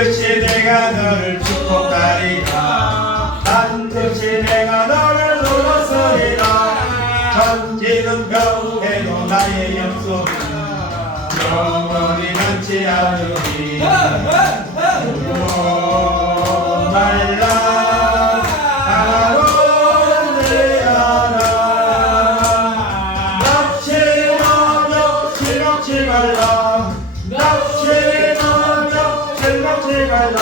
반드시 내가 너를 축복하리라. 반드시 내가 너를 놀았으리라. 천지는 변해도 나의 약속은 영원히 변치 않으리. 말라 강하고 내하라. 납치하며 실망치 말라. 납치하며 실망치 말라.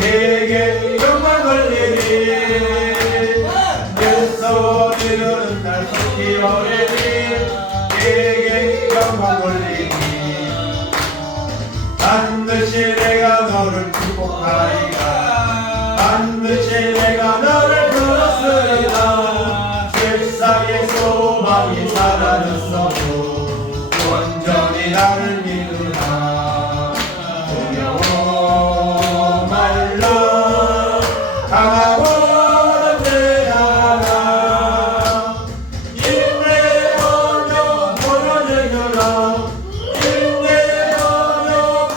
내게 영광을 내리. 예수 이루는 날 속히 오리니. 내게 영광을 내리. 반드시 내가 너를 축복하리라. 반드시 내가 너를 들었으리라. 세상의 소망이 사라졌어도 온전히 나를 믿으라. 두려워 말라. 강하고 내하라. 인내하며 벌어내려라. 인내하며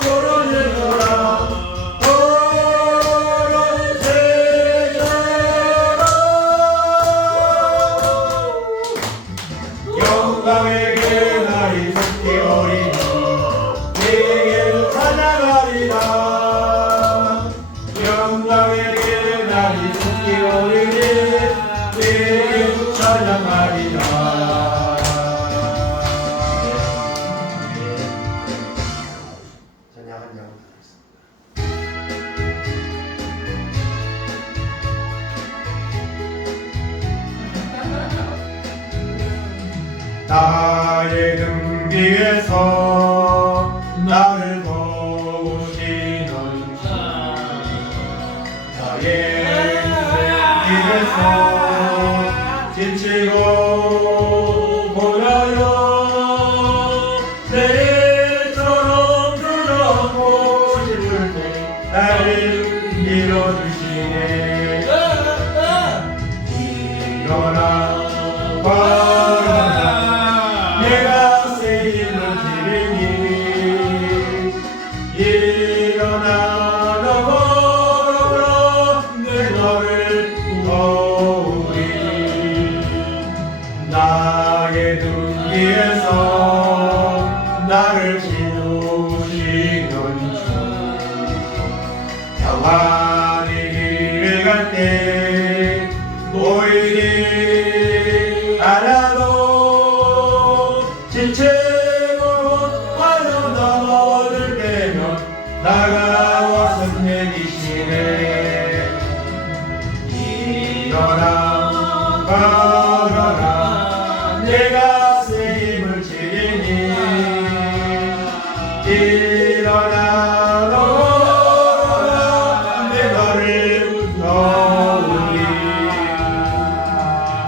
벌어내려라. 벌어내려라. 영광에게 날이 속히 오리니. 내게 찬양하리라. 영광에게 날이 속히 오리니. 내게 찬양하리라. 찬양 한 장 하겠습니다. 나의 등 뒤에서 나를 도우시는 주. 나의 등 뒤에서 지치고 보여요. 내처럼 두렵고 싶을 때 나를 밀어주시네. 일어나 걸어라. 내가 새 힘을 지르니. 일어나 너 걸어라. 내 너를 도우리. 나의 등 뒤에서 나를 지우시는 주. 평안히 길을 갈 때 보이리 않아도 지치고 하여 넘어질 때면 다가와서 내리시네. 일어나 걸어라. 내가 새 힘을 지리니. 일어나 너 걸어라. 내 너를 도우리.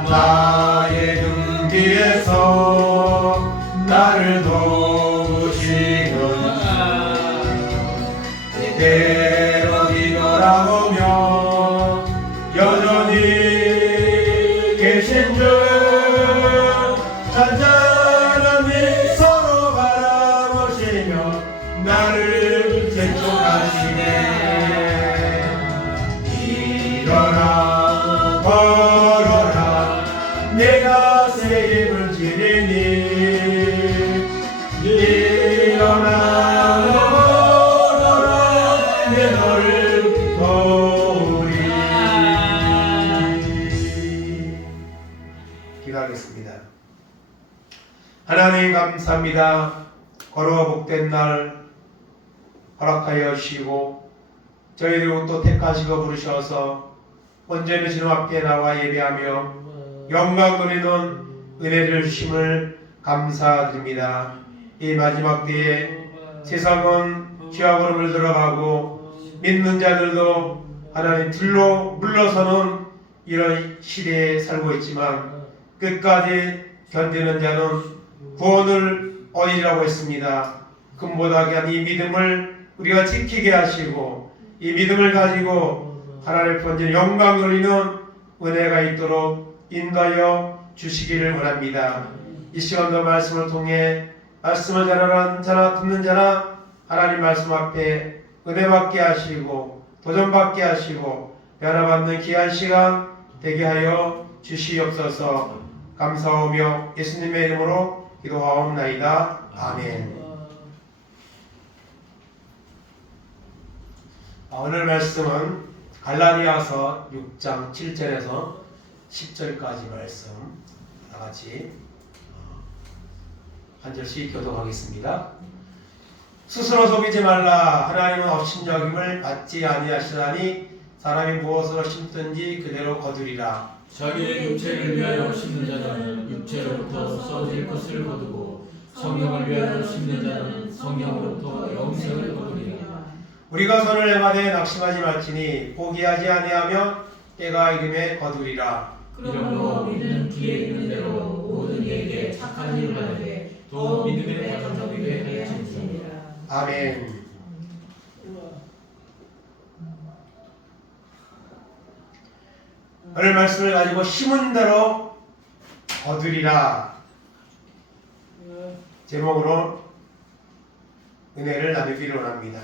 나의 등 뒤에서 나를 도우시는 주. 때로 뒤돌아보며 여전히 계신 주. 잔잔한 미소로 바라보시며 나를 재촉하시네. 일어나 걸어라. 내가 새 힘을 지리니. 일어나 걸어라. 내 너를 도우리. 기도하겠습니다. 하나님 감사합니다. 거룩하고 복된 날 허락하여 주시고 저희를 또 택하시고 부르셔서 온전히 주님 앞에 나와 예배하며 영광 누리는 은혜를 주심을 감사드립니다. 이 마지막 때에 세상은 죄악으로 물들어가고 믿는 자들도 하나님 들로 물러서는 이런 시대에 살고 있지만 끝까지 견디는 자는 구원을 얻으리라고 했습니다. 금보다 귀한 이 믿음을 우리가 지키게 하시고 이 믿음을 가지고 하나님 본질 영광 돌리는 은혜가 있도록 인도하여 주시기를 원합니다. 이 시간도 말씀을 통해 말씀을 전하는 자나 듣는 자나 하나님 말씀 앞에 은혜 받게 하시고 도전 받게 하시고 변화받는 귀한 시간 되게 하여 주시옵소서. 감사하며 예수님의 이름으로 기도하옵나이다. 아멘. 오늘 말씀은 갈라디아서 6장 7절에서 10절까지 말씀 다같이 한 절씩 교독하겠습니다. 스스로 속이지 말라. 하나님은 업신여김을 받지 아니하시나니 사람이 무엇으로 심든지 그대로 거두리라. 자기의 육체를 위하여 심는 자는 육체로부터 썩어질 것을 거두고 성령을 위하여 심는 자는 성령으로부터 영생을 거두리라. 우리가 선을 행하되 낙심하지 말지니 포기하지 아니하며 때가 이름에 거두리라. 그러므로 우리는 뒤에 있는 대로 모든 이에게 착한 일을 하되 또 믿음의 가정되게 할지니라. 아멘. 오늘 말씀을 가지고 심은 대로 거두리라 제목으로 은혜를 나누기를 원합니다.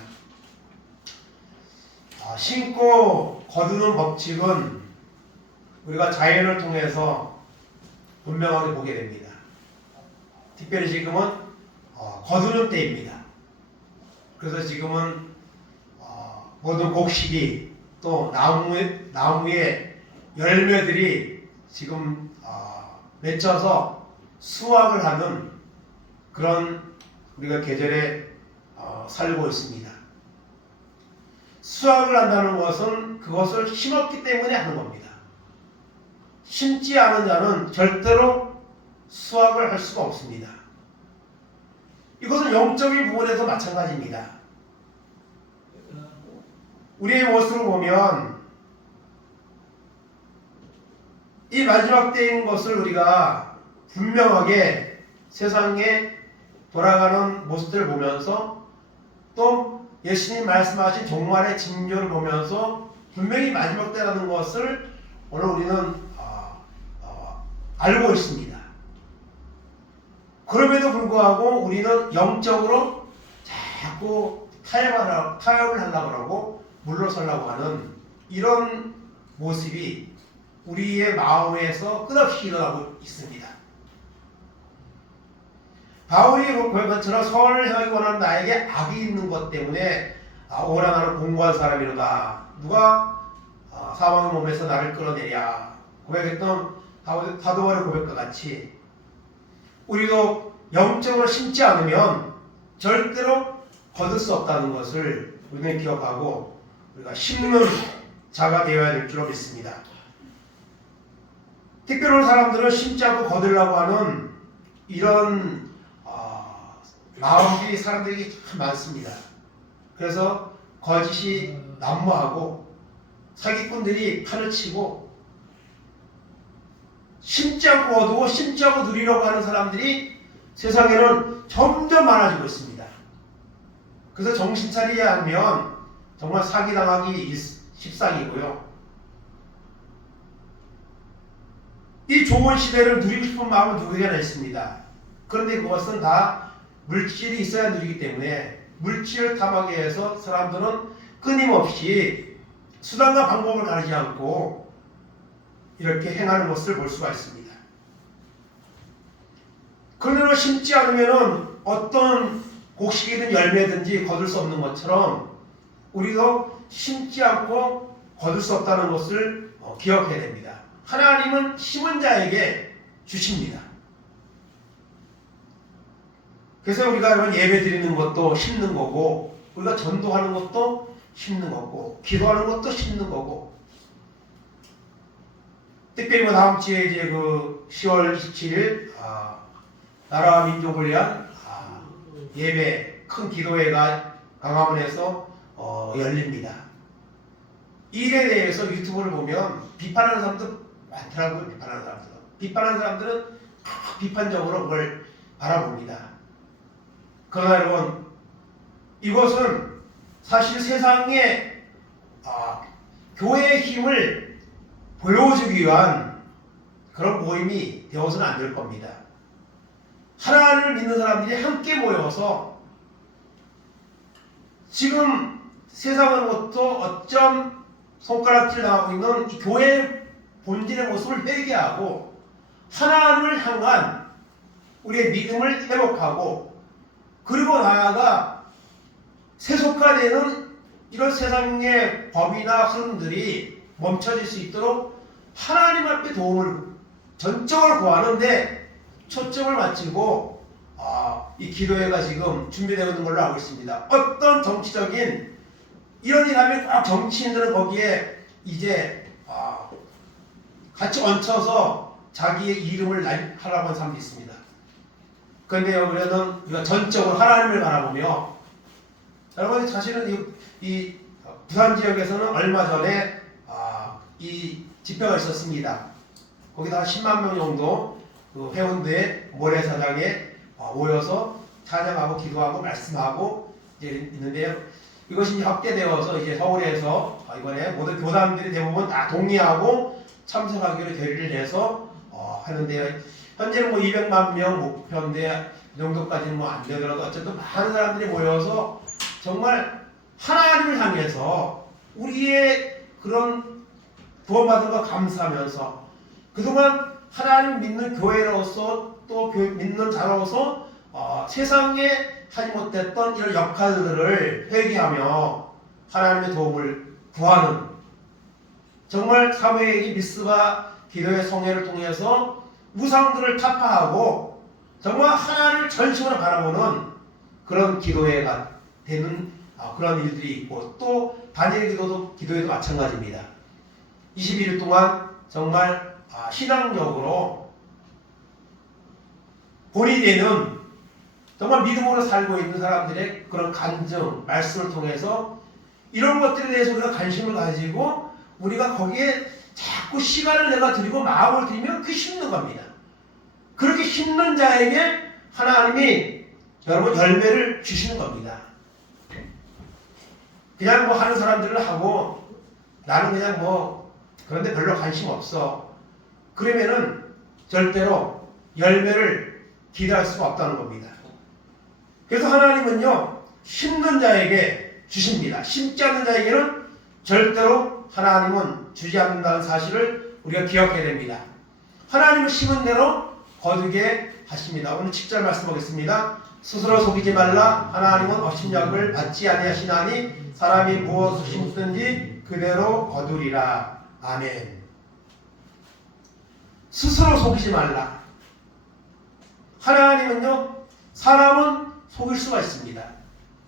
심고 거두는 법칙은 우리가 자연을 통해서 분명하게 보게 됩니다. 특별히 지금은 거두는 때입니다. 그래서 지금은 모든 곡식이 또 나무의 열매들이 지금 맺혀서 수확을 하는 그런 우리가 계절에 살고 있습니다. 수확을 한다는 것은 그것을 심었기 때문에 하는 겁니다. 심지 않은 자는 절대로 수확을 할 수가 없습니다. 이것은 영적인 부분에서 마찬가지입니다. 우리의 모습을 보면 이 마지막 때인 것을 우리가 분명하게 세상에 돌아가는 모습들을 보면서 또 예수님 말씀하신 종말의 징조를 보면서 분명히 마지막 때라는 것을 오늘 우리는 알고 있습니다. 그럼에도 불구하고 우리는 영적으로 자꾸 타협을 하려고 하고 물러서려고 하는 이런 모습이 우리의 마음에서 끝없이 일어나고 있습니다. 바울이 고백한 것처럼 선을 행하기 원하는 나에게 악이 있는 것 때문에 오라 나는 공고한 사람이로다. 누가 사망의 몸에서 나를 끌어내랴. 고백했던 사도바울의 고백과 같이 우리도 영적으로 심지 않으면 절대로 거둘 수 없다는 것을 우리는 기억하고 우리가 심는 자가 되어야 될 줄 믿습니다. 특별한 사람들은 심지 않고 거두려고 하는 이런 마음이 사람들에게 참 많습니다. 그래서 거짓이 난무하고 사기꾼들이 판을 치고 심지 않고 거두고 심지 않고 누리려고 하는 사람들이 세상에는 점점 많아지고 있습니다. 그래서 정신 차리지 않으면 정말 사기당하기 십상이고요. 이 좋은 시대를 누리고 싶은 마음은 누구에게나 있습니다. 그런데 그것은 다 물질이 있어야 누리기 때문에 물질을 탐하기 위해서 사람들은 끊임없이 수단과 방법을 가리지 않고 이렇게 행하는 것을 볼 수가 있습니다. 그러나 심지 않으면 어떤 곡식이든 열매든지 거둘 수 없는 것처럼 우리도 심지 않고 거둘 수 없다는 것을 기억해야 됩니다. 하나님은 심은 자에게 주십니다. 그래서 우리가 여러분 예배 드리는 것도 심는 거고 우리가 전도하는 것도 심는 거고 기도하는 것도 심는 거고 특별히 다음 주에 이제 10월 27일 나라와 민족을 위한 예배 큰 기도회가 강화문에서 열립니다. 이 일에 대해서 유튜브를 보면 비판하는 사람도 많더라고요. 비판하는 사람들은 비판적으로 그걸 바라봅니다. 그러나 여러분 이것은 사실 세상에 교회의 힘을 보여주기 위한 그런 모임이 되어서는 안 될 겁니다. 하나님을 믿는 사람들이 함께 모여서 지금 세상으로부터 어쩜 손가락질 당하고 있는 이 교회의 본질의 모습을 회개하고 하나님을 향한 우리의 믿음을 회복하고 그리고 나아가 세속화되는 이런 세상의 법이나 흐름들이 멈춰질 수 있도록 하나님 앞에 도움을 전적으로 구하는데 초점을 맞추고 이 기도회가 지금 준비되고 있는 걸로 알고 있습니다. 어떤 정치적인 이런 일 하면 꼭 정치인들은 거기에 이제 같이 얹혀서 자기의 이름을 하라고 하는 사람도 있습니다. 그런데 우리는 우리가 전적으로 하나님을 바라보며 여러분 사실은 이 부산 지역에서는 얼마 전에 이 집회가 있었습니다. 거기다 10만 명 정도 그 해운대 모래사장에 모여서 찬양하고 기도하고 말씀하고 이제 있는데요. 이것이 이제 확대되어서 이제 서울에서 이번에 모든 교단들이 대부분 다 동의하고 참석하기로 결의를 내서 하는데요. 현재는 뭐 200만 명 목표인데 이 정도까지는 뭐 안 되더라도 어쨌든 많은 사람들이 모여서 정말 하나님을 향해서 우리의 그런 구원받은 거 감사하면서 그동안 하나님 믿는 교회로서 또 믿는 자로서 세상에 하지 못했던 이런 역할들을 회개하며 하나님의 도움을 구하는 정말 사무엘이 미스바 기도의 성회를 통해서 우상들을 타파하고 정말 하나님을 전심으로 바라보는 그런 기도회가 되는 그런 일들이 있고 또 다니엘 기도회도 마찬가지입니다. 21일 동안 정말 신앙적으로 본이 되는 정말 믿음으로 살고 있는 사람들의 그런 간증, 말씀을 통해서 이런 것들에 대해서 우리가 관심을 가지고 우리가 거기에 자꾸 시간을 내가 드리고 마음을 들이면 그 힘든 겁니다. 그렇게 힘든 자에게 하나님이 여러분 열매를 주시는 겁니다. 그냥 뭐 하는 사람들을 하고 나는 그냥 뭐 그런데 별로 관심 없어. 그러면은 절대로 열매를 기대할 수가 없다는 겁니다. 그래서 하나님은요 힘든 자에게 주십니다. 심지 않는 자에게는 절대로 하나님은 주지 않는다는 사실을 우리가 기억해야 됩니다. 하나님은 심은 대로 거두게 하십니다. 오늘 7절 말씀 보겠습니다. 스스로 속이지 말라. 하나님은 업신여김을 받지 아니하시나니 사람이 무엇을 심든지 그대로 거두리라. 아멘. 스스로 속이지 말라. 하나님은요 사람은 속일 수가 있습니다.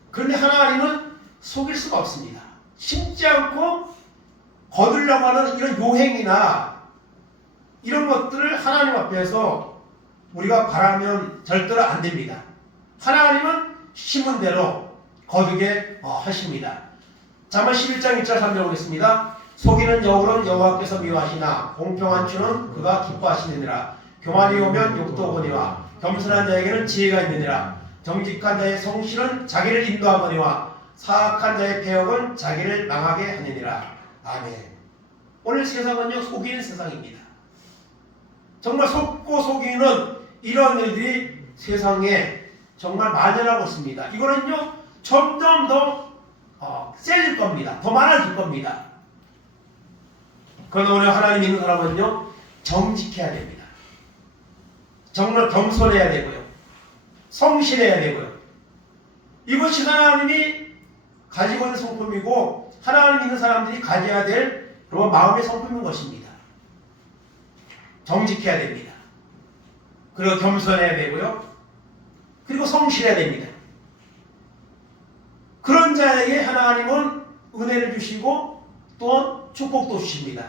그런데 하나님은 속일 수가 없습니다. 심지 않고 거두려고 하는 이런 요행이나 이런 것들을 하나님 앞에서 우리가 바라면 절대로 안 됩니다. 하나님은 심은 대로 거두게 하십니다. 잠언 11장 1절 3절 보겠습니다. 속이는 여울은 여호와께서 미워하시나 공평한 주는 그가 기뻐하시느니라. 교만이 오면 욕도 오거니와 겸손한 자에게는 지혜가 있느니라. 정직한 자의 성실은 자기를 인도하거니와 사악한 자의 폐역은 자기를 망하게 하느니라. 아멘. 오늘 세상은요 속이는 세상입니다. 정말 속고 속이는 이런 일들이 세상에 정말 만연하고 있습니다. 이거는요 점점 더 세질 겁니다. 더 많아질 겁니다. 그러나 오늘 하나님 믿는 사람은요 정직해야 됩니다. 정말 겸손해야 되고요. 성실해야 되고요. 이것이 하나님이 가지고 있는 성품이고 하나님 믿는 사람들이 가져야 될 그런 마음의 성품인 것입니다. 정직해야 됩니다. 그리고 겸손해야 되고요. 그리고 성실해야 됩니다. 그런 자에게 하나님은 은혜를 주시고 또 축복도 주십니다.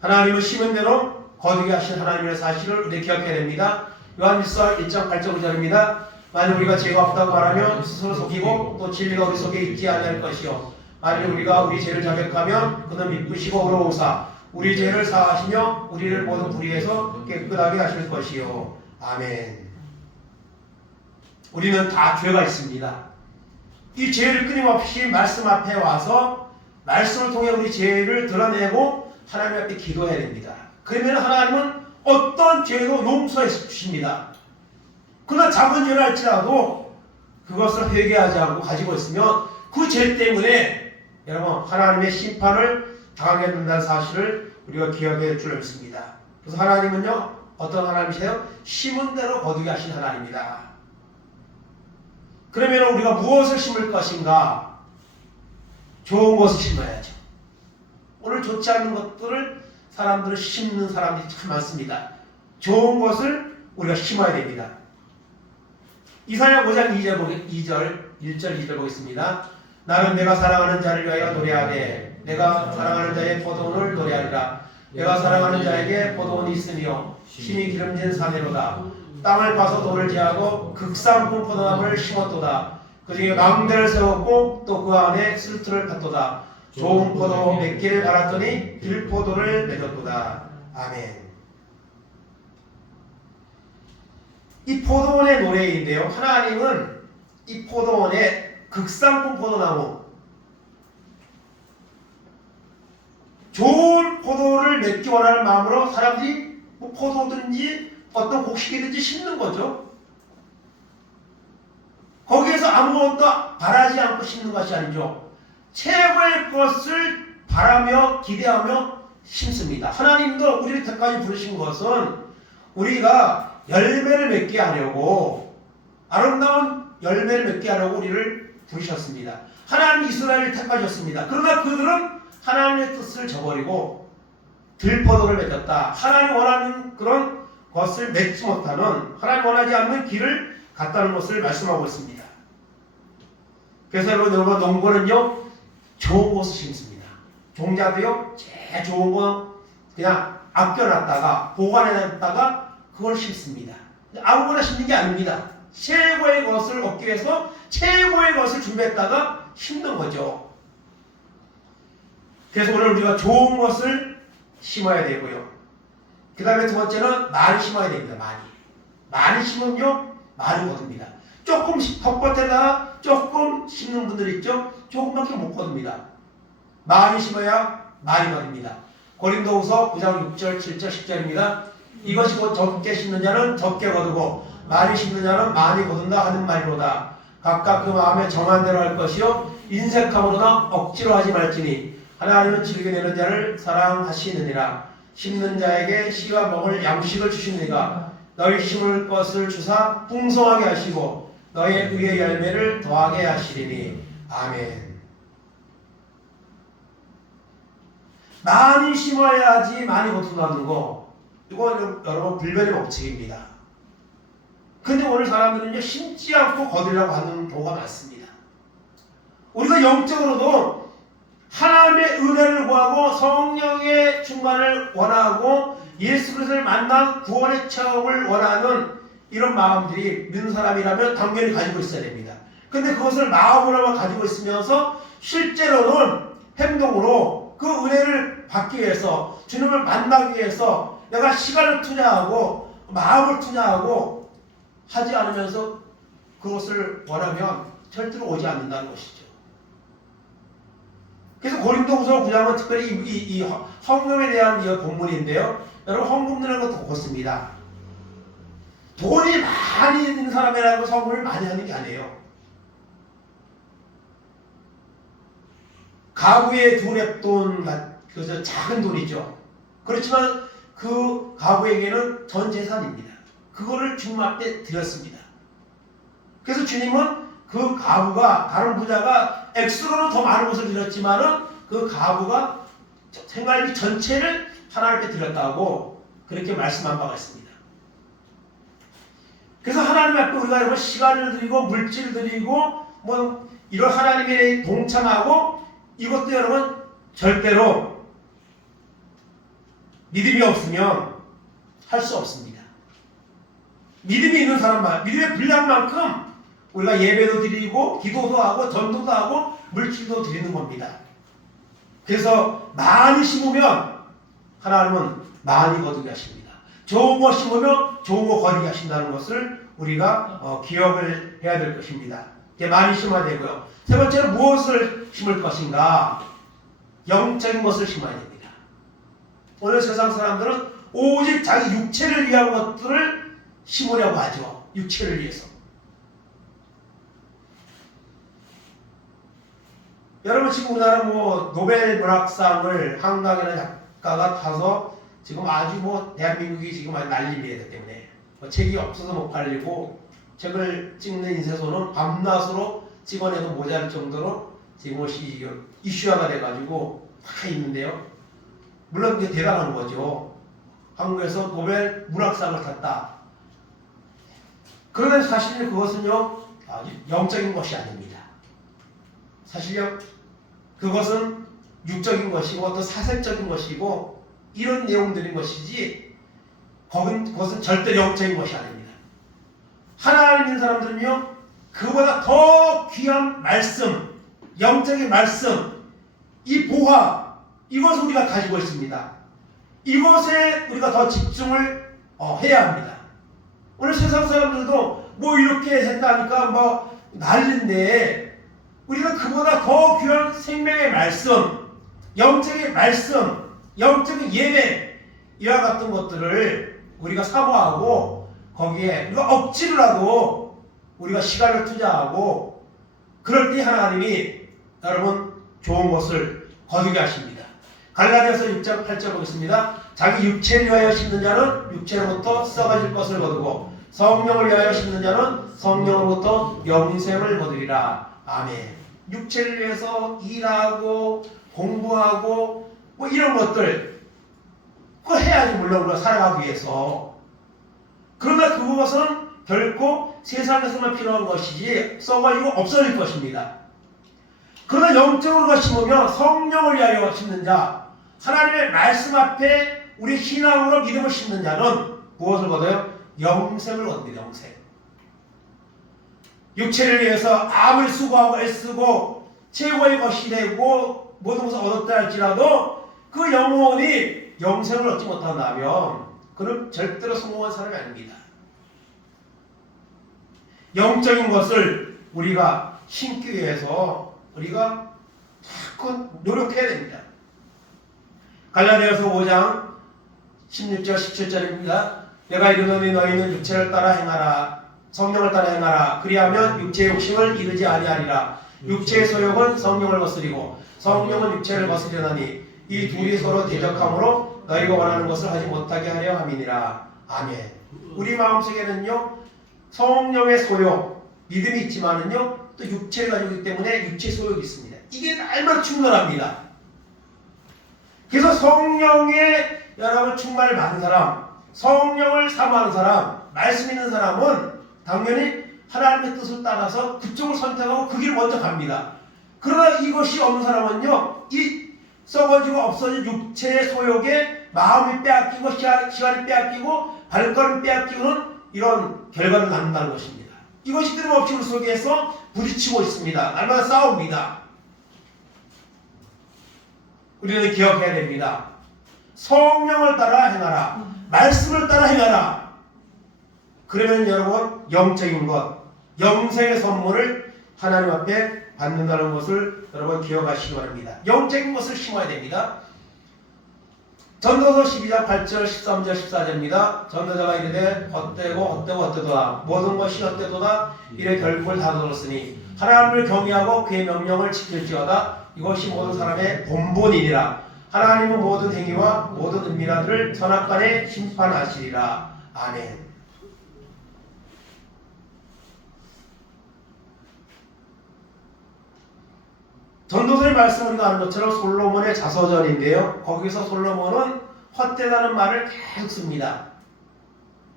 하나님은 심은 대로 거두게 하신 하나님의 사실을 우리 기억해야 됩니다. 요한일서 1장 8절 9절입니다. 만일 우리가 죄가 없다고 말하면 스스로 속이고 또 진리가 우리 속에 있지 아니할 것이요 만일 우리가 우리 죄를 자백하면 그는 믿으시고 의로우사 우리 죄를 사하시며 우리를 모든 불의에서 깨끗하게 하실 것이요. 아멘. 우리는 다 죄가 있습니다. 이 죄를 끊임없이 말씀 앞에 와서 말씀을 통해 우리 죄를 드러내고 하나님 앞에 기도해야 됩니다. 그러면 하나님은 어떤 죄도 용서해 주십니다. 그러나 작은 죄를 할지라도 그것을 회개하지 않고 가지고 있으면 그 죄 때문에 여러분 하나님의 심판을 당하게 된다는 사실을 우리가 기억해야 줄 믿습니다. 그래서 하나님은요 어떤 하나님이세요? 심은 대로 거두게 하신 하나님이다. 그러면 우리가 무엇을 심을 것인가? 좋은 것을 심어야죠. 오늘 좋지 않은 것들을 사람들을 심는 사람들이 참 많습니다. 좋은 것을 우리가 심어야 됩니다. 이사야 5장 1절 2절 보겠습니다. 나는 내가 사랑하는 자를 위하여 노래하되 내가 사랑하는 자의 포도원을 노래하리라. 내가 사랑하는 자에게 포도원이 있으며 심이 기름진 사내로다. 땅을 파서 돌을 제하고 극상품 포도나무를 심었도다. 그 중에 망대를 세웠고 또 그 안에 슬트를 팠도다. 좋은 포도 맺기를 바랐더니 들포도를 맺었도다. 아멘. 이 포도원의 노래인데요. 하나님은 이 포도원의 극상품 포도나무, 좋은 포도를 맺기 원하는 마음으로 사람들이 뭐 포도든지 어떤 곡식이든지 심는 거죠. 거기에서 아무것도 바라지 않고 심는 것이 아니죠. 최고의 것을 바라며 기대하며 심습니다. 하나님도 우리를 여기까지 부르신 것은 우리가 열매를 맺게 하려고, 아름다운 열매를 맺게 하려고 우리를 부르셨습니다. 하나님이 이스라엘을 택하셨습니다. 그러나 그들은 하나님의 뜻을 저버리고 들포도를 맺었다. 하나님 원하는 그런 것을 맺지 못하는, 하나님 원하지 않는 길을 갔다는 것을 말씀하고 있습니다. 그래서 여러분 농부는요 좋은 것을 심습니다. 종자도요 제일 좋은 거 그냥 아껴놨다가 보관해놨다가 그걸 심습니다. 아무거나 심는 게 아닙니다. 최고의 것을 얻기 위해서 최고의 것을 준비했다가 심는 거죠. 그래서 오늘 우리가 좋은 것을 심어야 되고요. 그 다음에 두 번째는 많이 심어야 됩니다. 많이 심으면요 많이 거둡니다. 조금 텃밭에다가 조금 심는 분들 있죠. 조금밖에 못 거둡니다. 많이 심어야 많이 거둡니다. 고린도후서 9장 6절 7절 10절입니다. 이것이 곧 적게 심는 자는 적게 거두고 많이 심는 자는 많이 거둔다 하는 말이로다. 각각 그 마음에 정한 대로 할 것이요 인색함으로나 억지로 하지 말지니 하나님은 즐겨내는 자를 사랑하시느니라. 심는 자에게 씨와 먹을 양식을 주시느니가 너희 심을 것을 주사 풍성하게 하시고 너희 의의 열매를 더하게 하시리니. 아멘. 많이 심어야지 많이 거둔다는 거, 이거 여러분 불변의 법칙입니다. 근데 오늘 사람들은요 심지 않고 거두려고 하는 경우가 많습니다. 우리가 영적으로도 하나님의 은혜를 구하고 성령의 충만을 원하고 예수 그리스도를 만난 구원의 체험을 원하는 이런 마음들이 있는 사람이라면 당연히 가지고 있어야 됩니다. 근데 그것을 마음으로만 가지고 있으면서 실제로는 행동으로 그 은혜를 받기 위해서, 주님을 만나기 위해서 내가 시간을 투자하고 마음을 투자하고 하지 않으면서 그것을 원하면 절대로 오지 않는다는 것이죠. 그래서 고린도후서 9장은 특별히 이 헌금에 대한 이 본문인데요. 여러분 헌금이라는 것도 그렇습니다. 돈이 많이 있는 사람이라고 헌금을 많이 하는 게 아니에요. 가구의 두 랩돈, 그저 작은 돈이죠. 그렇지만 그 가구에게는 전 재산입니다. 그거를 주님 앞에 드렸습니다. 그래서 주님은 그 가구가, 다른 부자가 액수로는 더 많은 것을 드렸지만은 그 가구가 생활비 전체를 하나님 앞에 드렸다고 그렇게 말씀한 바가 있습니다. 그래서 하나님 앞에 우리가 여러분 시간을 드리고 물질을 드리고 뭐 이런 하나님에 동참하고, 이것도 여러분 절대로 믿음이 없으면 할 수 없습니다. 믿음이 있는 사람만, 믿음의 분량만큼 우리가 예배도 드리고 기도도 하고 전도도 하고 물질도 드리는 겁니다. 그래서 많이 심으면 하나님은 많이 거두게 하십니다. 좋은 거 심으면 좋은 거 거두게 하신다는 것을 우리가 기억을 해야 될 것입니다. 많이 심어야 되고요. 세 번째는 무엇을 심을 것인가? 영적인 것을 심어야 됩니다. 오늘 세상 사람들은 오직 자기 육체를 위한 것들을 심으려고 하죠. 육체를 위해서. 여러분 지금 우리나라 노벨 문학상을 한강이라는 작가가 타서 지금 아주 대한민국이 지금 아주 난립니다. 때문에 책이 없어서 못 팔리고 책을 찍는 인쇄소는 밤낮으로 찍어내도 모자랄 정도로 지금 이슈화가 돼가지고 막 있는데요. 물론 그게 대단한 거죠. 한국에서 노벨 문학상을 탔다. 그런데 사실 그것은요 아주 영적인 것이 아닙니다. 사실요 그것은 육적인 것이고 어떤 사색적인 것이고 이런 내용들인 것이지 그것은 절대 영적인 것이 아닙니다. 하나님 믿는 사람들은요 그보다 더 귀한 말씀, 영적인 말씀, 이 보화 이것을 우리가 가지고 있습니다. 이것에 우리가 더 집중을 해야 합니다. 오늘 세상 사람들도 이렇게 했다니까 난리인데 우리는 그보다 더 귀한 생명의 말씀, 영적인 말씀, 영적인 예배 이와 같은 것들을 우리가 사모하고 거기에 우리가 억지로라도 우리가 시간을 투자하고 그럴 때 하나님이 여러분 좋은 것을 거두게 하십니다. 갈라디아서 6장 8절 보겠습니다. 자기 육체를 위하여 심는 자는 육체로부터 썩어질 것을 거두고 성령을 위하여 심는 자는 성령으로부터 영생을 거두리라. 아멘. 육체를 위해서 일하고 공부하고 이런 것들 그거 해야지 물론 우리가 살아가기 위해서. 그러나 그것은 결코 세상에서만 필요한 것이지 썩어지고 없어질 것입니다. 그러나 영적으로 심으면 성령을 위하여 심는 자, 하나님의 말씀 앞에 우리 신앙으로 믿음을 심는 자는 무엇을 거둬요? 영생을 얻습니다. 영생. 육체를 위해서 아무리 수고하고 애쓰고 최고의 것이 되고 모든 것을 얻었다 할지라도 그 영혼이 영생을 얻지 못한다면 그는 절대로 성공한 사람이 아닙니다. 영적인 것을 우리가 심기 위해서 우리가 자꾸 노력해야 됩니다. 갈라디아서 5장 16절 17절입니다. 내가 이르노니 너희는 육체를 따라 행하라 성령을 따라 행하라. 그리하면 육체의 욕심을 이루지 아니하리라. 육체의 소욕은 성령을 거스리고 성령은 육체를 거스리나니 이 둘이 서로 대적함으로 너희가 원하는 것을 하지 못하게 하려 함이니라. 아멘. 우리 마음속에는요 성령의 소욕, 믿음이 있지만은요 또 육체를 가지고 있기 때문에 육체 소욕이 있습니다. 이게 날마다 충돌합니다. 그래서 성령의 여러분 충만을 받은 사람, 성령을 사모하는 사람, 말씀 있는 사람은 당연히 하나님의 뜻을 따라서 그쪽을 선택하고 그 길을 먼저 갑니다. 그러나 이것이 없는 사람은요 이 썩어지고 없어진 육체의 소욕에 마음이 빼앗기고 시간이 빼앗기고 발걸음이 빼앗기고는 이런 결과를 낳는다는 것입니다. 이것이 끊임없이 우리 속에서 부딪히고 있습니다. 날마다 싸웁니다. 우리는 기억해야 됩니다. 성령을 따라 행하라. 말씀을 따라 행하라. 그러면 여러분 영적인 것, 영생의 선물을 하나님 앞에 받는다는 것을 여러분 기억하시기 바랍니다. 영적인 것을 심어야 됩니다. 전도서 12장 8절 13절 14절입니다. 전도자가 이르되 헛되도다 모든 것이 헛되도다 이래 결국을 다 들었으니 하나님을 경외하고 그의 명령을 지킬지어다 이것이 모든 사람의 본분이니라. 하나님은 모든 행위와 모든 은밀한들을 선악간에 심판하시리라. 아멘. 전도서의 말씀을 우리가 아는 것처럼 솔로몬의 자서전인데요. 거기서 솔로몬은 헛되다는 말을 계속 씁니다.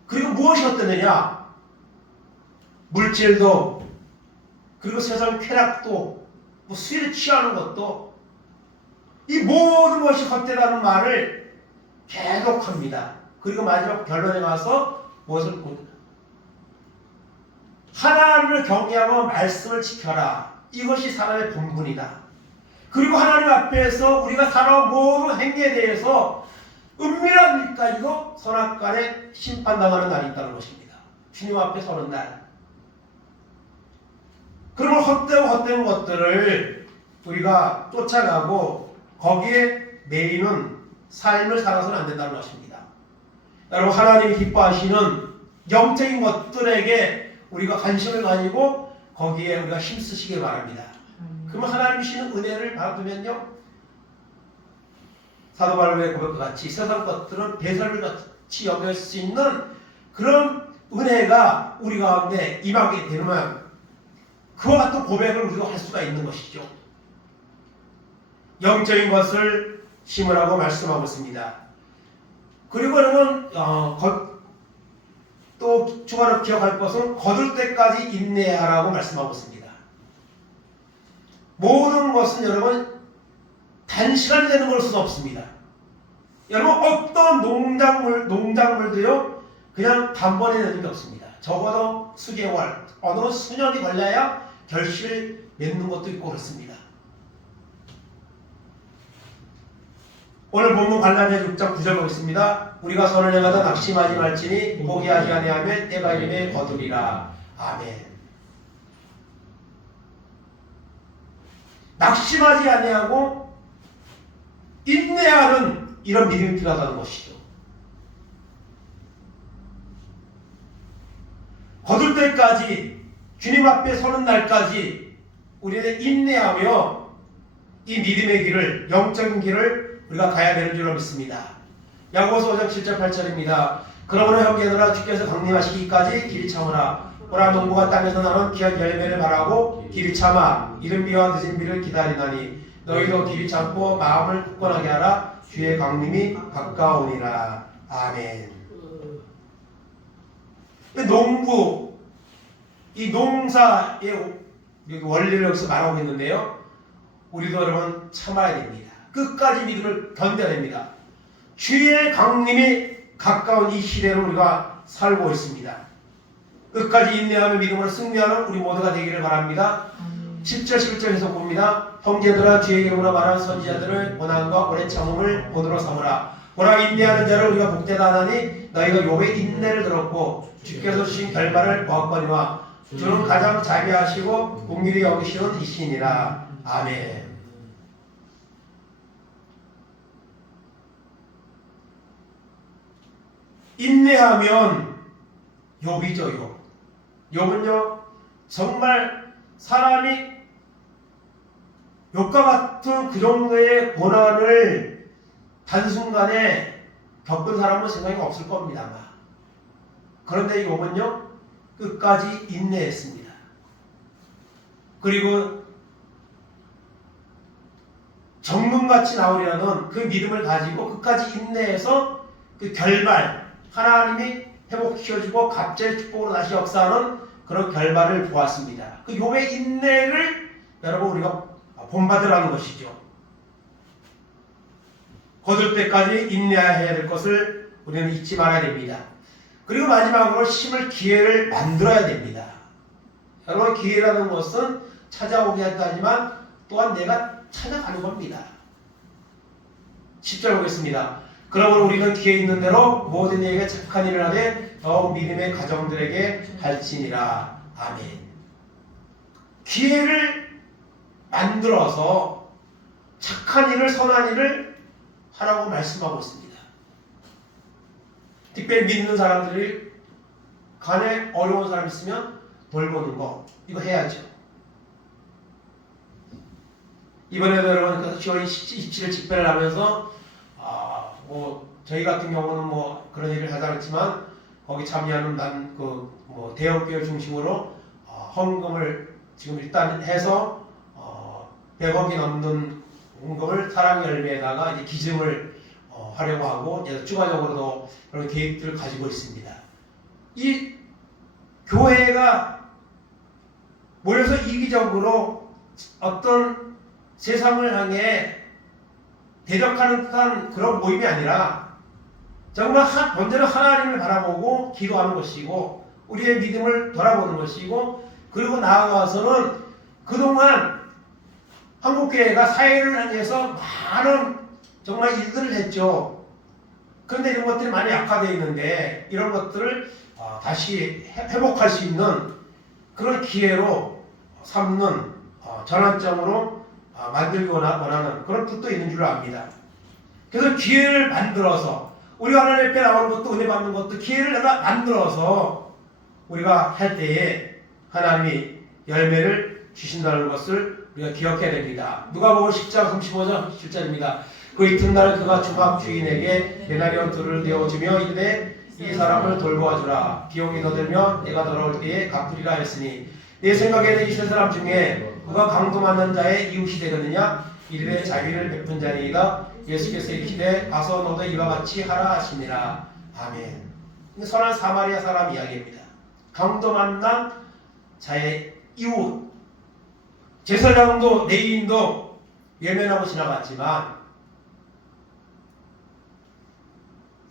그리고 무엇이 헛되느냐? 물질도 그리고 세상 쾌락도 술에 취하는 것도 이 모든 것이 헛되다는 말을 계속합니다. 그리고 마지막 결론에 가서 무엇을 하나님을 경외하고 말씀을 지켜라. 이것이 사람의 본분이다. 그리고 하나님 앞에서 우리가 살아온 모든 행위에 대해서 은밀한 일까지도 선악간에 심판당하는 날이 있다는 것입니다. 주님 앞에 서는 날. 그러면 헛되고 헛된 것들을 우리가 쫓아가고 거기에 메인은 삶을 살아서는 안 된다는 것입니다. 여러분, 하나님이 기뻐하시는 영적인 것들에게 우리가 관심을 가지고 거기에 우리가 힘쓰시길 바랍니다. 그러면 하나님이 주시는 은혜를 받으면요, 사도 바울의 고백과 같이 세상 것들은 배설물 같이 여길 수 있는 그런 은혜가 우리 가운데 임하게 되면 그와 같은 고백을 우리가 할 수가 있는 것이죠. 영적인 것을 심으라고 말씀하고 있습니다. 그리고 여러분, 또 주관을 기억할 것은 거둘 때까지 인내하라고 말씀하고 있습니다. 모든 것은 여러분 단시간에 되는 걸 수는 없습니다. 여러분, 어떤 농작물도요 그냥 단번에 되는 게 없습니다. 적어도 수개월, 어느 수년이 걸려야 결실을 맺는 것도 있고 그렇습니다. 오늘 본문 갈라디아 6장 9절 보겠습니다. 우리가 선을 행하다 낙심하지 말지니 포기하지 아니하면 때가 이름에 거두리라. 아멘. 낙심하지 아니하고 인내하는 이런 믿음이 필요하다는 것이죠. 거둘 때까지, 주님 앞에 서는 날까지 우리는 인내하며 이 믿음의 길을, 영적인 길을 우리가 가야 되는 줄로 믿습니다. 야고보서 5장 7절 8절입니다. 그러므로 형제들아, 주께서 강림하시기까지 길이 참으라. 오라, 농부가 땅에서 나는 귀한 열매를 말하고 길이 참아 이른 비와 늦은 비를 기다리나니 너희도 길이 참고 마음을 굳건하게 하라. 주의 강림이 가까우니라. 아멘. 농부, 이 농사의 원리를 여기서 말하고 있는데요, 우리도 여러분 참아야 됩니다. 끝까지 믿음을 견뎌야 됩니다. 주의 강림이 가까운 이 시대를 우리가 살고 있습니다. 끝까지 인내하며 믿음으로 승리하는 우리 모두가 되기를 바랍니다. 10절 11절에서 봅니다. 형제들아, 주의 이름으로 말한 선지자들을 고난과 오래 참음을 본으로 삼으라. 보라, 인내하는 자를 우리가 복되다 하나니 너희가 욥의 인내를 들었고 주께서 주신 결말을 보았거니와 주는 가장 자비하시고 긍휼히 여기시는 이시니라. 아멘. 인내하면 욥이죠. 욥은요 정말 사람이 욥과 같은 그 정도의 고난을 단순간에 겪은 사람은 생각이 없을 겁니다. 아마. 그런데 욥은요 끝까지 인내했습니다. 그리고 정금같이 나오려는 그 믿음을 가지고 끝까지 인내해서 그 결말, 하나님이 회복시켜주고 갑자기 축복으로 다시 역사하는 그런 결말을 보았습니다. 그 욥의 인내를 여러분 우리가 본받으라는 것이죠. 거둘 때까지 인내해야 될 것을 우리는 잊지 말아야 됩니다. 그리고 마지막으로 심을 기회를 만들어야 됩니다. 여러분, 기회라는 것은 찾아오게 했다지만 또한 내가 찾아가는 겁니다. 10절 보겠습니다. 그러므로 우리는 기회 있는 대로 모든 이에게 착한 일을 하되 더욱 믿음의 가정들에게 할지니라. 아멘. 기회를 만들어서 착한 일을, 선한 일을 하라고 말씀하고 있습니다. 특별히 믿는 사람들이 간에 어려운 사람 있으면 돌보는 거, 이거 해야죠. 이번에도 여러분 10월 27일 집회를 하면서 저희 같은 경우는 그런 일을 하지 않았지만 거기 참여하는 대형교회 중심으로 헌금을 지금 일단 해서 100억이 넘는 헌금을 사랑 열매에다가 이제 기증을 하려고 하고 이제 추가적으로도 그런 계획들을 가지고 있습니다. 이 교회가 모여서 이기적으로 어떤 세상을 향해 대적하는 듯한 그런 모임이 아니라 정말 먼저는 하나님을 바라보고 기도하는 것이고 우리의 믿음을 돌아보는 것이고, 그리고 나아가서는 그동안 한국교회가 사회를 향해서 많은 정말 일들을 했죠. 그런데 이런 것들이 많이 약화되어 있는데 이런 것들을 다시 회복할 수 있는 그런 기회로 삼는 전환점으로 만들기 원하는 그런 뜻도 있는 줄 압니다. 그래서 기회를 만들어서 우리가 하나님 앞에 나오는 것도 은혜 받는 것도 기회를 내가 만들어서 우리가 할 때에 하나님이 열매를 주신다는 것을 우리가 기억해야 됩니다. 누가복음 10장 35절 7절입니다. 그 이튿날 그가 주막 주인에게 데나리온 둘을 내어주며 이르되 이 사람을 돌보아주라. 비용이 더 들면 내가 돌아올 때에 갚으리라 했으니 내 생각에는 이 세 사람 중에 그가 강도 만난 자의 이웃이 되겠느냐? 이르되 자비를 베푼 자니이다. 예수께서 이르시되 가서 너도 이와 같이 하라 하시니라. 아멘. 선한 사마리아 사람 이야기입니다. 강도 만난 자의 이웃. 제사장도 레위인도 외면하고 지나갔지만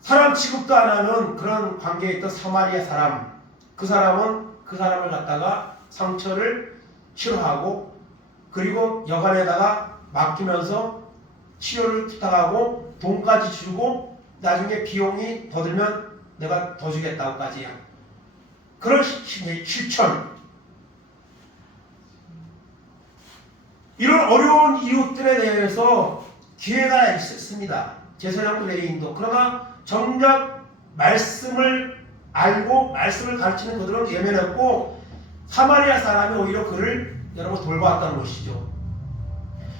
사람 취급도 안 하는 그런 관계에 있던 사마리아 사람, 그 사람은 그 사람을 갖다가 상처를 치료하고 그리고 여관에다가 맡기면서 치료를 부탁하고 돈까지 주고 나중에 비용이 더 들면 내가 더 주겠다고까지요. 그런 실천. 이런 어려운 이웃들에 대해서 기회가 있습니다. 제사장도 레위인도. 그러나 정작 말씀을 알고 말씀을 가르치는 그들은 예면했고 사마리아 사람이 오히려 그를 여러분 돌보았다는 것이죠.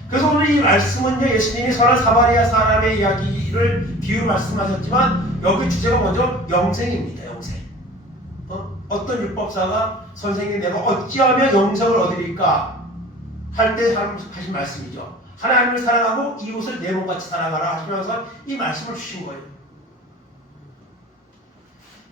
그래서 오늘 이 말씀은요, 예수님이 선한 사마리아 사람의 이야기를 비유 말씀하셨지만 여기 주제가 먼저 영생입니다. 영생. 어떤 율법사가 선생님 내가 어찌하면 영생을 얻으리까 할 때 하신 말씀이죠. 하나님을 사랑하고 이웃을 내 몸같이 사랑하라 하시면서 이 말씀을 주신 거예요.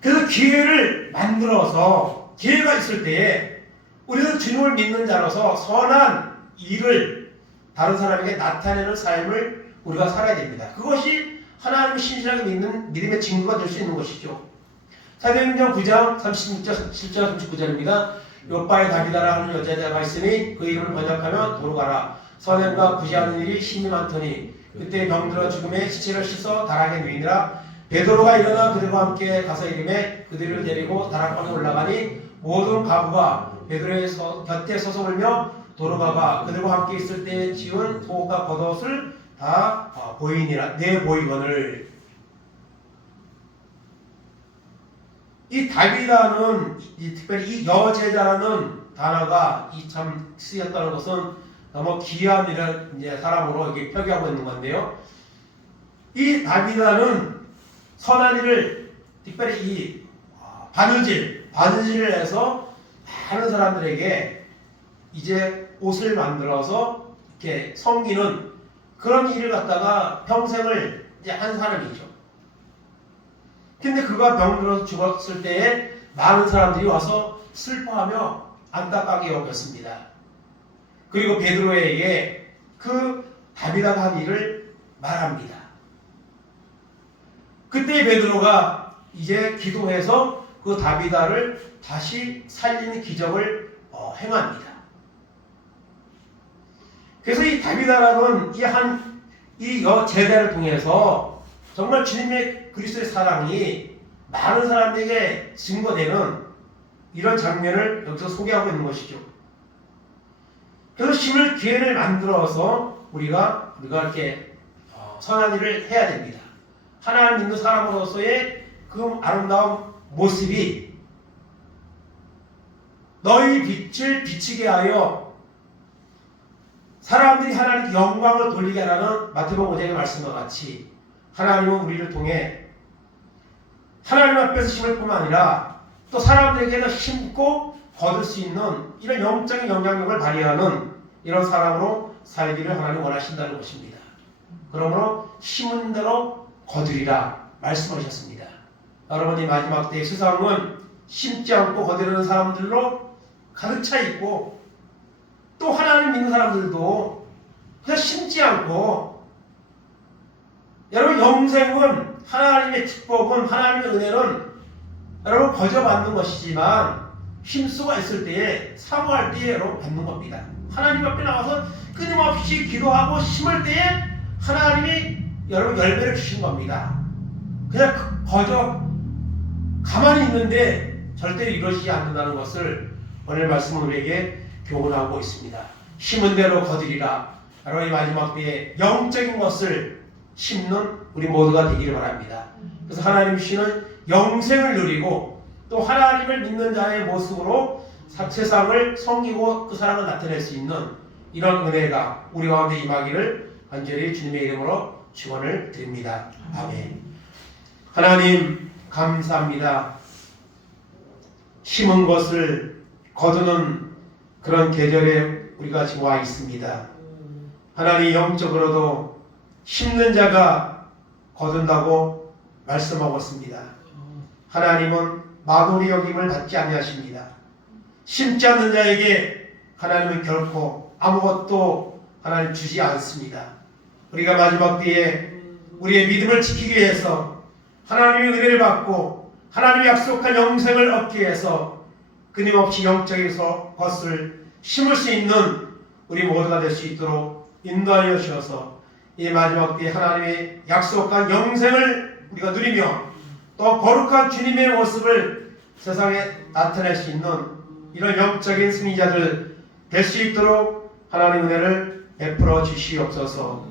그래서 기회를 만들어서 기회가 있을 때에 우리는 주님을 믿는 자로서 선한 일을 다른 사람에게 나타내는 삶을 우리가 살아야 됩니다. 그것이 하나님을 신실하게 믿는 믿음의 증거가 될 수 있는 것이죠. 사도행전 9장 37절 39절입니다. 요바의 다비다라는 여자가 있으니 그 이름을 번역하면 도로가라. 선행과 구제하는 일이 심히 많더니 그때 병들어 죽음에 시체를 씻어 다락에 누이니라. 베드로가 일어나 그들과 함께 가서 이름에 그들을 데리고 다락방에 올라가니 모든 가부가 베드로의 곁에 서서 울며 도로가가 그들과 함께 있을 때 지은 속옷과 겉옷을 다 보이니라. 내 보이거늘. 이 다비다는 특별히 이 여제자라는 단어가 참 쓰였다는 것은 너무 귀한 이제 사람으로 이렇게 표기하고 있는 건데요. 이 다비다는 선한 일을 특별히 이 바느질을 해서 많은 사람들에게 이제 옷을 만들어서 이렇게 섬기는 그런 일을 갖다가 평생을 이제 한 사람이죠. 근데 그가 병들어서 죽었을 때에 많은 사람들이 와서 슬퍼하며 안타깝게 여겼습니다. 그리고 베드로에게 그 다비다가 한 일을 말합니다. 그때 베드로가 이제 기도해서 그 다비다를 다시 살리는 기적을 행합니다. 그래서 이 다비다라는 이 여제자를 통해서 정말 주님의 그리스도의 사랑이 많은 사람들에게 증거되는 이런 장면을 여기서 소개하고 있는 것이죠. 그래서 심을 기회를 만들어서 우리가 이렇게 선한 일을 해야 됩니다. 하나님 믿는 사람으로서의 그 아름다운 모습이 너희 빛을 비치게 하여 사람들이 하나님께 영광을 돌리게 하라는 마태복음 5장의 말씀과 같이 하나님은 우리를 통해 하나님 앞에서 심을 뿐만 아니라 또 사람들에게는 심고 거둘 수 있는 이런 영적인 영향력을 발휘하는 이런 사람으로 살기를 하나님 원하신다는 것입니다. 그러므로 심은 대로 거두리라 말씀하셨습니다. 여러분, 이 마지막 때의 세상은 심지 않고 거두려는 사람들로 가득 차 있고 또 하나님 믿는 사람들도 그냥 심지 않고, 여러분 영생은 하나님의 축복은 하나님의 은혜는 여러분 거저 받는 것이지만 힘수가 있을 때에 사모할 때에 여러분 받는 겁니다. 하나님 앞에 나와서 끊임없이 기도하고 심을 때에 하나님이 여러분 열매를 주신 겁니다. 그냥 거저 가만히 있는데 절대로 이루어지지 않는다는 것을 오늘 말씀은 우리에게 교훈하고 있습니다. 심은 대로 거두리라. 바로 이 마지막 때에 영적인 것을 심는 우리 모두가 되기를 바랍니다. 그래서 하나님 주시는 영생을 누리고 또 하나님을 믿는 자의 모습으로 세상을 섬기고 그 사랑을 나타낼 수 있는 이런 은혜가 우리 가운데 임하기를 간절히 주님의 이름으로 축원을 드립니다. 아멘. 하나님 감사합니다. 심은 것을 거두는 그런 계절에 우리가 지금 와 있습니다. 하나님 영적으로도 심는 자가 거둔다고 말씀하고 있습니다. 하나님은 마도리 여김을 받지 아니하십니다. 심지 않는 자에게 하나님은 결코 아무것도 하나님 주지 않습니다. 우리가 마지막 때에 우리의 믿음을 지키기 위해서 하나님의 은혜를 받고 하나님이 약속한 영생을 얻기 위해서 끊임없이 영적인 것을 심을 수 있는 우리 모두가 될 수 있도록 인도하여 주셔서 이 마지막 때에 하나님의 약속한 영생을 우리가 누리며 또 거룩한 주님의 모습을 세상에 나타낼 수 있는 이런 영적인 승리자들 될 수 있도록 하나님 은혜를 베풀어 주시옵소서.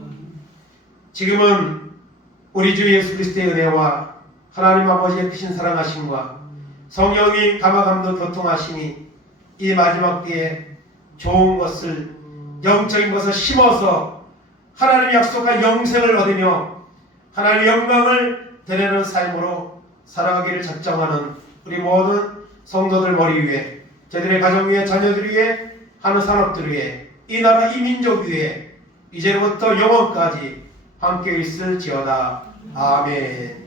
지금은 우리 주 예수 그리스도의 은혜와 하나님 아버지의 크신 사랑하심과 성령님 감화감동 교통하심이 이 마지막 때에 좋은 것을 영적인 것을 심어서 하나님이 약속한 영생을 얻으며 하나님의 영광을 드리는 삶으로 살아가기를 작정하는 우리 모든 성도들 머리 위에 저들의 가정 위에 자녀들 위에 하는 산업들 위에 이 나라 이 민족 위에 이제부터 영원까지 함께 있을지어다. 아멘.